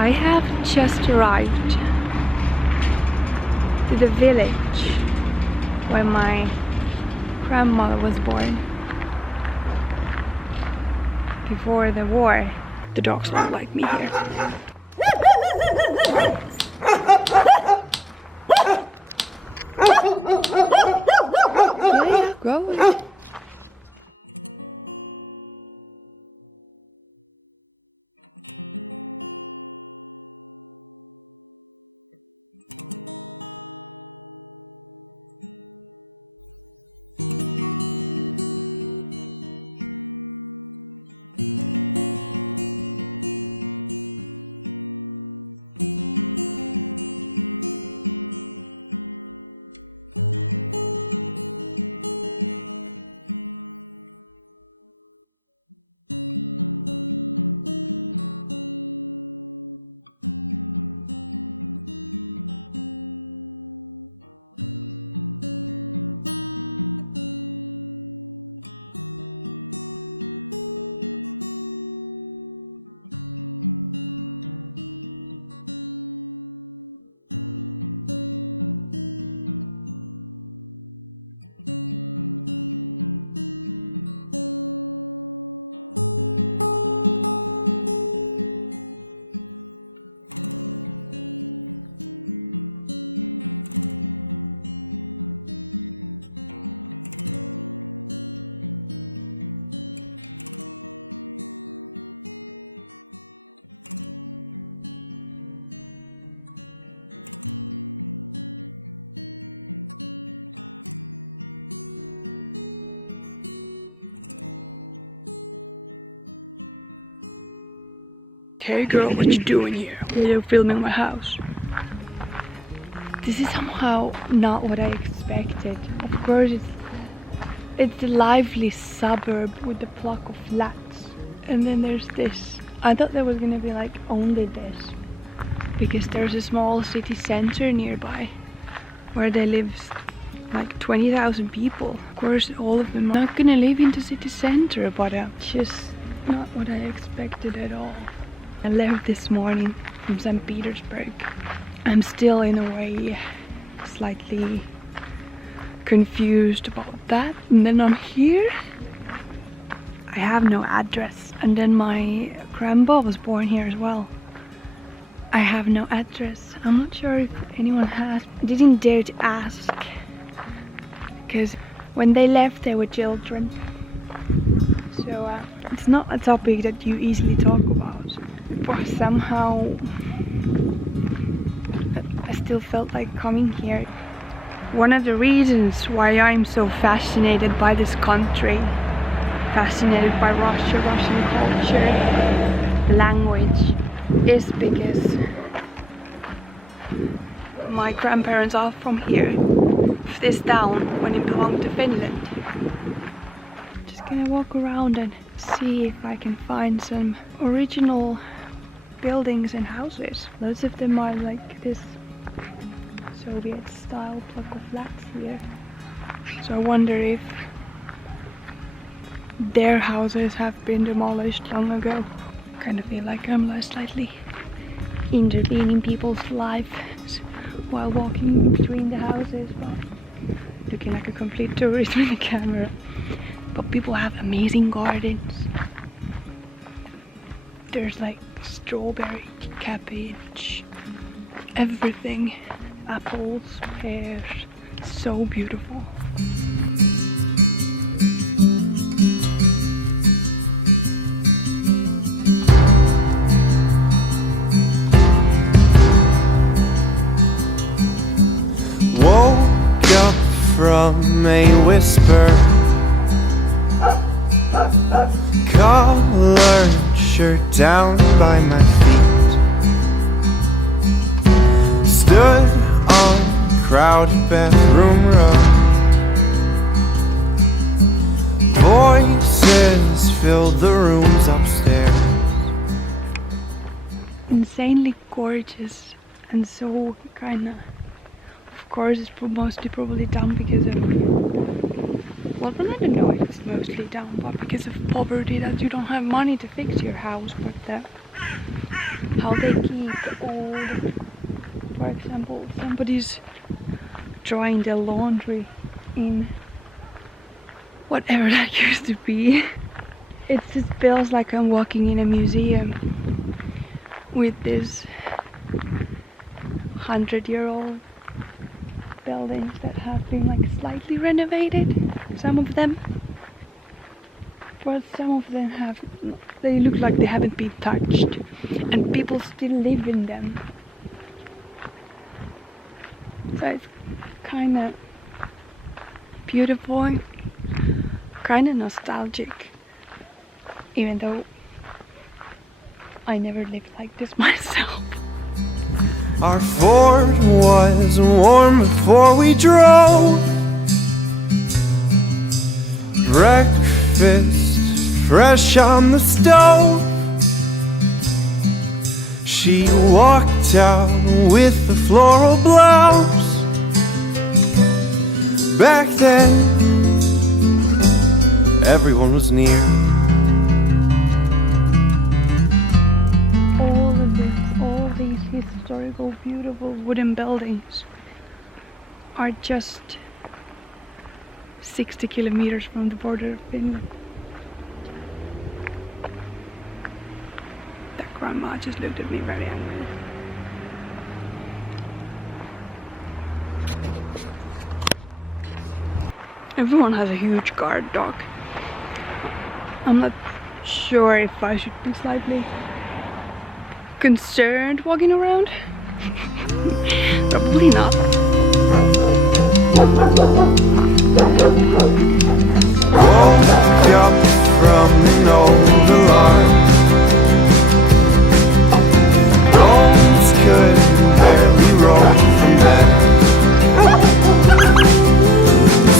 I have just arrived to the village where my grandmother was born before the war. The dogs don't like me here. Yeah, go. Hey girl, what you doing here? You're filming my house. This is somehow not what I expected. Of course it's a lively suburb with a block of flats. And then there's this. I thought there was gonna be like only this. Because there's a small city center nearby where there lives like 20,000 people. Of course all of them are not gonna live in the city center, but just not what I expected at all. I left this morning from St. Petersburg. I'm still in a way slightly confused about that. And then I'm here. I have no address. And then my grandpa was born here as well. I have no address. I'm not sure if anyone has. I didn't dare to ask. Because when they left they were children. So it's not a topic that you easily talk about. But somehow I still felt like coming here. One of the reasons why I'm so fascinated by this country, fascinated by Russia, Russian culture, language, is because my grandparents are from here, this town, when it belonged to Finland. Just gonna walk around and see if I can find some original buildings and houses. Lots of them are like this Soviet style block of flats here. So I wonder if their houses have been demolished long ago. Kind of feel like I'm like slightly intervening people's lives while walking between the houses, but looking like a complete tourist with a camera. But people have amazing gardens. There's like strawberry, cabbage, everything, apples, pears, so beautiful. Woke up from a whisper, collared shirt down by my feet, stood on crowded bathroom rug, voices filled the rooms upstairs. Insanely gorgeous and so kinda, of course it's mostly probably done because of, well, I don't know if it's mostly down, but because of poverty, that you don't have money to fix your house. But how they keep the old. For example, somebody's drying their laundry in whatever that used to be. It just feels like I'm walking in a museum with this 100-year-old buildings that have been like slightly renovated. Some of them, but some of them they look like they haven't been touched, and people still live in them. So it's kind of beautiful, kind of nostalgic, even though I never lived like this myself. Our Ford was warm before we drove. Breakfast fresh on the stove. She walked out with the floral blouse. Back then, everyone was near. All these historical, beautiful wooden buildings are just 60 kilometers from the border of Finland. That grandma just looked at me very angry. Everyone has a huge guard dog. I'm not sure if I should be slightly concerned walking around. Probably not. Woke up from an old alarm. Bones could barely roll from bed.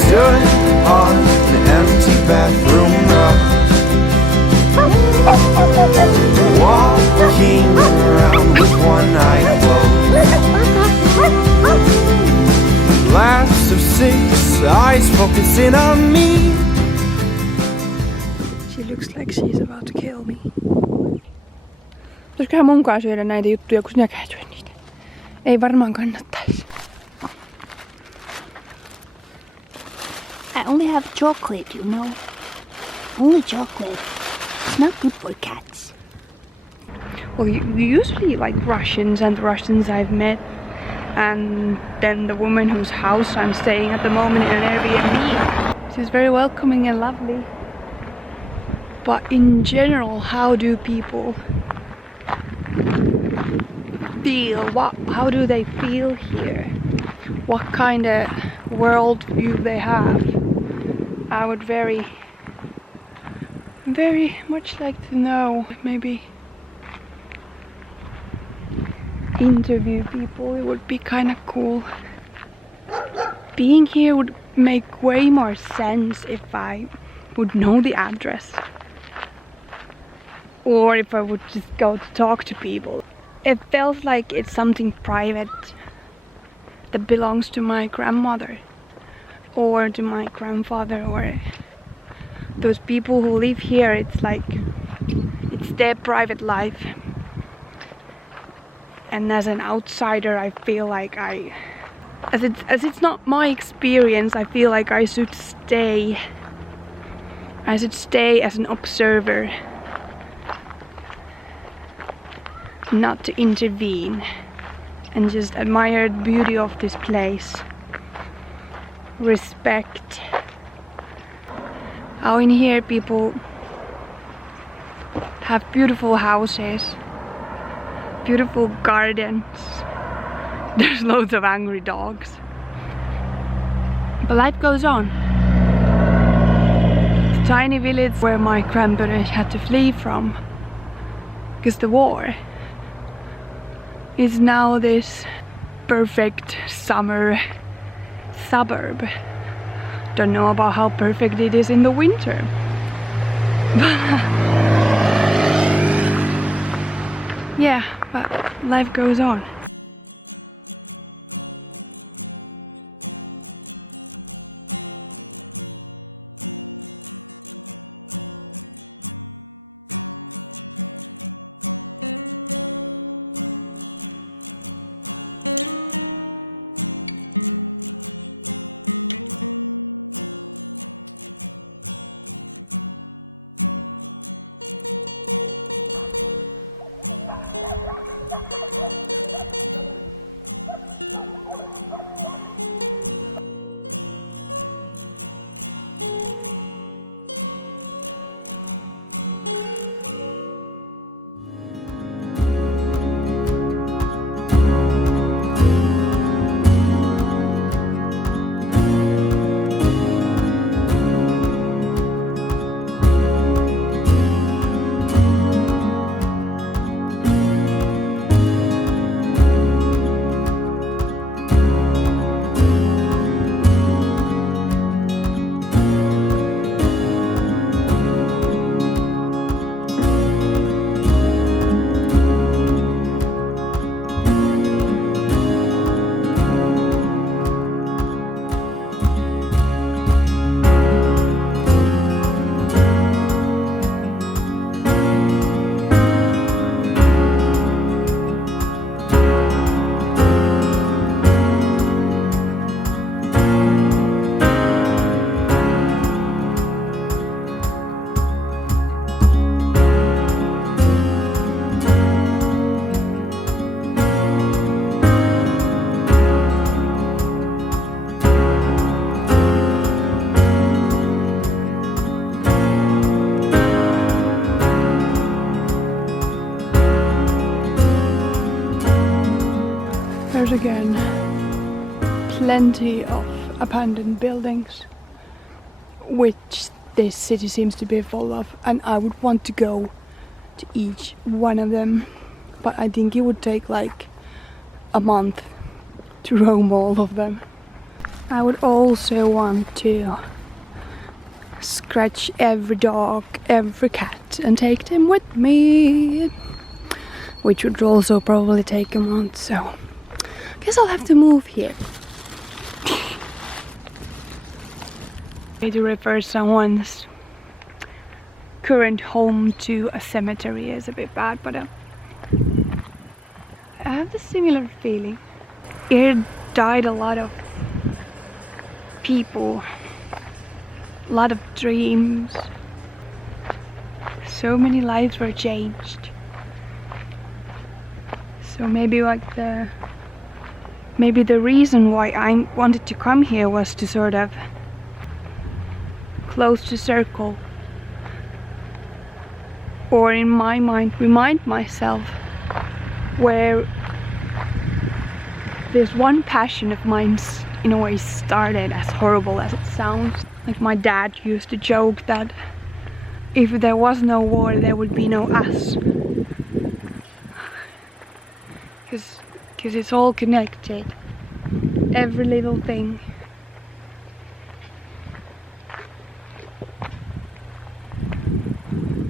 Stood on the empty bathroom rug, walking around with one eye closed. Glass of 6, eyes focusing on me. She looks like she's about to kill me. Pitäisiköhän munkaan syödä näitä juttuja, kun sinäkään syö niitä? Ei varmaan kannattaisi. I only have chocolate, you know. Only chocolate. It's not good for cats. Well, you usually like Russians, and the Russians I've met, and then the woman whose house I'm staying at the moment in an Airbnb. She's very welcoming and lovely. But in general, how do people feel? How do they feel here? What kind of worldview they have? I would very much like to know. Maybe interview people. It would be kind of cool. Being here would make way more sense if I would know the address, or if I would just go to talk to people. It feels like it's something private that belongs to my grandmother or to my grandfather, or those people who live here. It's like it's their private life, and as an outsider I feel like as it's not my experience, I feel like I should stay as an observer, not to intervene, and just admire the beauty of this place. Respect how in here people have beautiful houses, beautiful gardens. There's loads of angry dogs, but life goes on. The tiny village where my grandparents had to flee from because the war is now this perfect summer suburb. Don't know about how perfect it is in the winter. Yeah, but life goes on. There's again plenty of abandoned buildings, which this city seems to be full of, and I would want to go to each one of them, but I think it would take like a month to roam all of them. I would also want to scratch every dog, every cat, and take them with me, which would also probably take a month, so I guess I'll have to move here. To refer someone's current home to a cemetery is a bit bad, but I have a similar feeling. Here died a lot of people, a lot of dreams. So many lives were changed. So maybe the reason why I wanted to come here was to sort of close the circle, or in my mind remind myself where this one passion of mine in a way started, as horrible as it sounds. Like my dad used to joke that if there was no war there would be no us, because it's all connected, every little thing.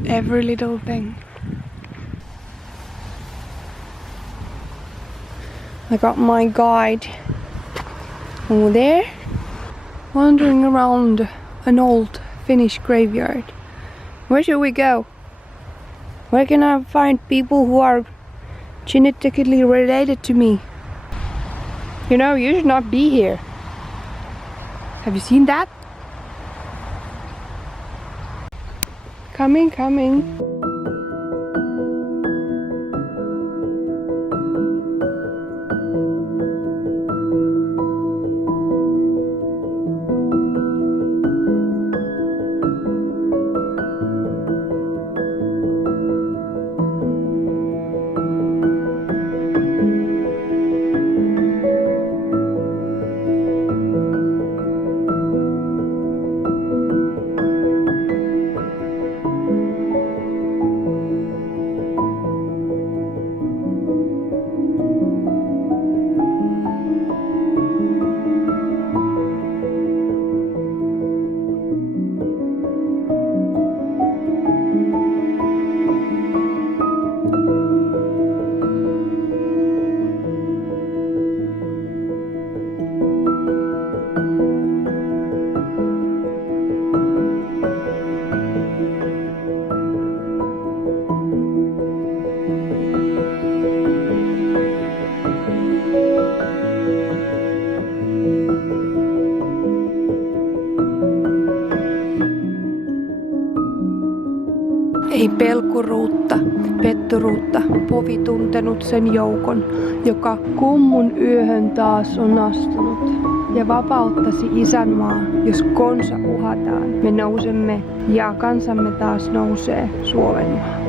Every little thing. I got my guide over there, wandering around an old Finnish graveyard. Where should we go? Where can I find people who are genetically related to me? You know, you should not be here. Have you seen that? Coming, coming. Ei pelkuruutta, petturuutta, povi tuntenut sen joukon, joka kummun yöhön taas on astunut. Ja vapauttasi isänmaa, jos konsa uhataan. Me nousemme ja kansamme taas nousee Suomenmaa.